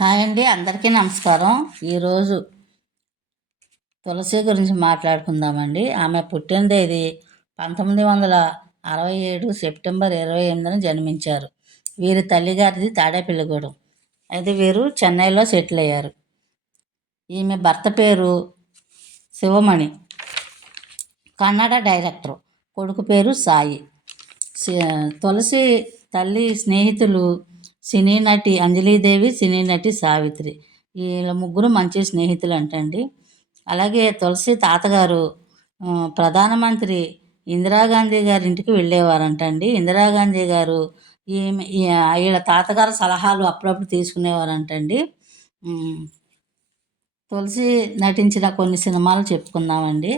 Hi అండి అందరికీ నమస్కారం. ఈరోజు తులసి గురించి మాట్లాడుకుందామండి. ఆమె పుట్టిన తేదీ పంతొమ్మిది వందల అరవై ఏడు సెప్టెంబర్ ఇరవై ఎనిమిదిన జన్మించారు. వీరి తల్లిగారిది తాడేపల్లిగూడెం. అయితే వీరు చెన్నైలో సెటిల్ అయ్యారు ఈమె భర్త పేరు శివమణి. కన్నడ డైరెక్టర్. కొడుకు పేరు సాయి. తులసి తల్లి స్నేహితులు సినీ నటి అంజలీదేవి సినీ నటి సావిత్రి. వీళ్ళ ముగ్గురు మంచి స్నేహితులు అంటండి. అలాగే తులసి తాతగారు ప్రధానమంత్రి ఇందిరాగాంధీ గారి ఇంటికి వెళ్ళేవారంటండి. ఇందిరాగాంధీ గారు ఈమె వీళ్ళ తాతగారు సలహాలు అప్పుడప్పుడు తీసుకునేవారంటండి. తులసి నటించిన కొన్ని సినిమాలు చెప్పుకుందామండి.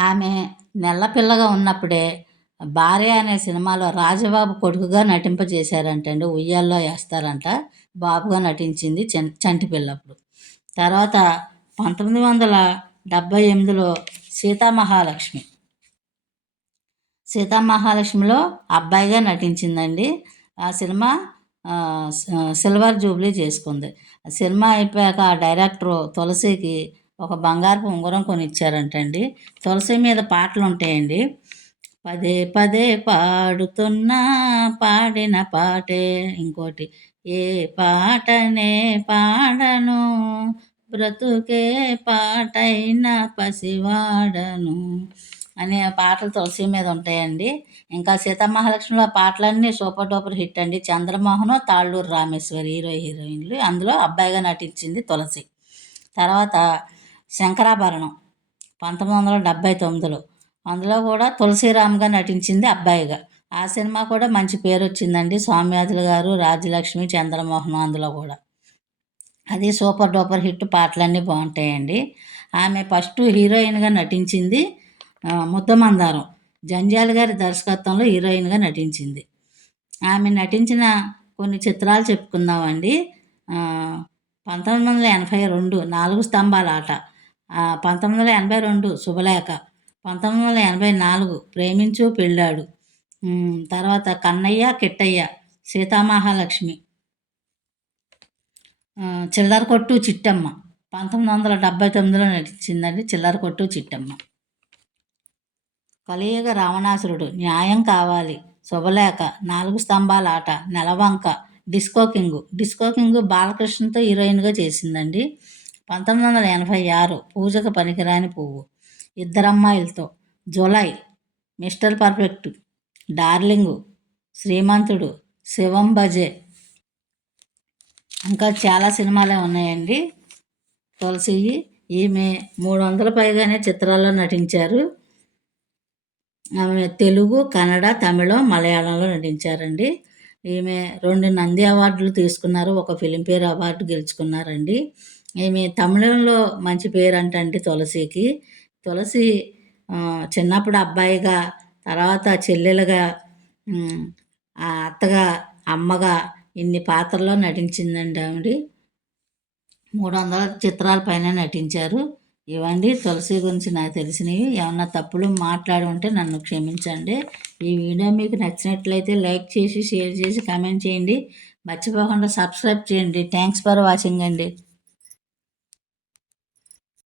ఆమె నెల్లపిల్లగా ఉన్నప్పుడే భార్య అనే సినిమాలో రాజబాబు కొడుకుగా నటింపజేశారంటండి ఉయ్యాల్లో వేస్తారంట. బాబుగా నటించింది చంటి పిల్లప్పుడు. తర్వాత పంతొమ్మిది వందల డెబ్భై ఎనిమిదిలో సీతామహాలక్ష్మి. సీతామహాలక్ష్మిలో అబ్బాయిగా నటించిందండి. ఆ సినిమా సిల్వర్ జూబ్లీ చేసుకుంది. సినిమా అయిపోయాక ఆ డైరెక్టరు తులసికి ఒక బంగారపు ఉంగరం కొనిచ్చారంటండి. తులసి మీద పాటలు ఉంటాయండి పదే పదే పాడుతున్నా పాడిన పాటే. ఇంకోటి ఏ పాటనే పాడను బ్రతుకే పాటైన పసివాడను అనే పాటలు తులసి మీద ఉంటాయండి. ఇంకా సీతామహాలక్ష్మిలో పాటలన్నీ సూపర్ డూపర్ హిట్ అండి. చంద్రమోహన్ తాళ్ళూరు రామేశ్వరి హీరో హీరోయిన్లు. అందులో అబ్బాయిగా నటించింది తులసి. తర్వాత శంకరాభరణం పంతొమ్మిది వందల డెబ్భై తొమ్మిదిలో. అందులో కూడా తులసిరామ్గా నటించింది అబ్బాయిగా. ఆ సినిమా కూడా మంచి పేరు వచ్చిందండి స్వామియాజులు గారు రాజ్యలక్ష్మి చంద్రమోహన్ అందులో కూడా. అది సూపర్ డూపర్ హిట్ పాటలన్నీ బాగుంటాయండి. ఆమె ఫస్ట్ హీరోయిన్గా నటించింది ముద్దమందారం. జంజాల గారి దర్శకత్వంలో హీరోయిన్గా నటించింది. ఆమె నటించిన కొన్ని చిత్రాలు చెప్పుకుందామండి. పంతొమ్మిది వందల ఎనభై రెండు నాలుగు స్తంభాల ఆట. పంతొమ్మిది వందల ఎనభై రెండు శుభలేఖ. పంతొమ్మిది వందల ఎనభై నాలుగు ప్రేమించు పెళ్ళాడు. తర్వాత కన్నయ్య కిట్టయ్య సీతామహాలక్ష్మి. చిల్లర కొట్టు చిట్టమ్మ. పంతొమ్మిది వందల డెబ్బై తొమ్మిదిలో నటించిందండి చిల్లర కొట్టు చిట్టమ్మ. కలియుగ రావణాసురుడు న్యాయం కావాలి శుభలేఖ Nalugu Stambhala Aata Nelavanka disco king. Disco king బాలకృష్ణతో హీరోయిన్గా చేసిందండి. పంతొమ్మిది వందల ఎనభై ఆరు పూజకు పనికిరాని పువ్వు. ఇద్దరమ్మాయిలతో. Julayi Mister Perfect. Darling Srimanthudu Shivam Bhaje ఇంకా చాలా సినిమాలే ఉన్నాయండి. తులసి ఈమె మూడు వందల పైగానే చిత్రాల్లో నటించారు. ఆమె తెలుగు కన్నడ తమిళం మలయాళంలో నటించారండి. ఈమె రెండు నంది అవార్డులు తీసుకున్నారు ఒక ఫిలింఫేర్ అవార్డు గెలుచుకున్నారండి. ఈమె తమిళంలో మంచి పేరు అండి తులసికి. తులసి చిన్నప్పుడు అబ్బాయిగా తర్వాత చెల్లెలుగా ఆ అత్తగా అమ్మగా ఇన్ని పాత్రల్లో నటించిందండి ఆవిడ. మూడు వందల చిత్రాల పైన నటించారు. ఇవండి తులసి గురించి నాకు తెలిసినవి. ఏమన్నా తప్పులు మాట్లాడి ఉంటే నన్ను క్షమించండి. ఈ వీడియో మీకు నచ్చినట్లయితే లైక్ చేసి షేర్ చేసి కామెంట్ చేయండి. మర్చిపోకుండా సబ్స్క్రైబ్ చేయండి. థ్యాంక్స్ ఫర్ వాచింగ్ అండి.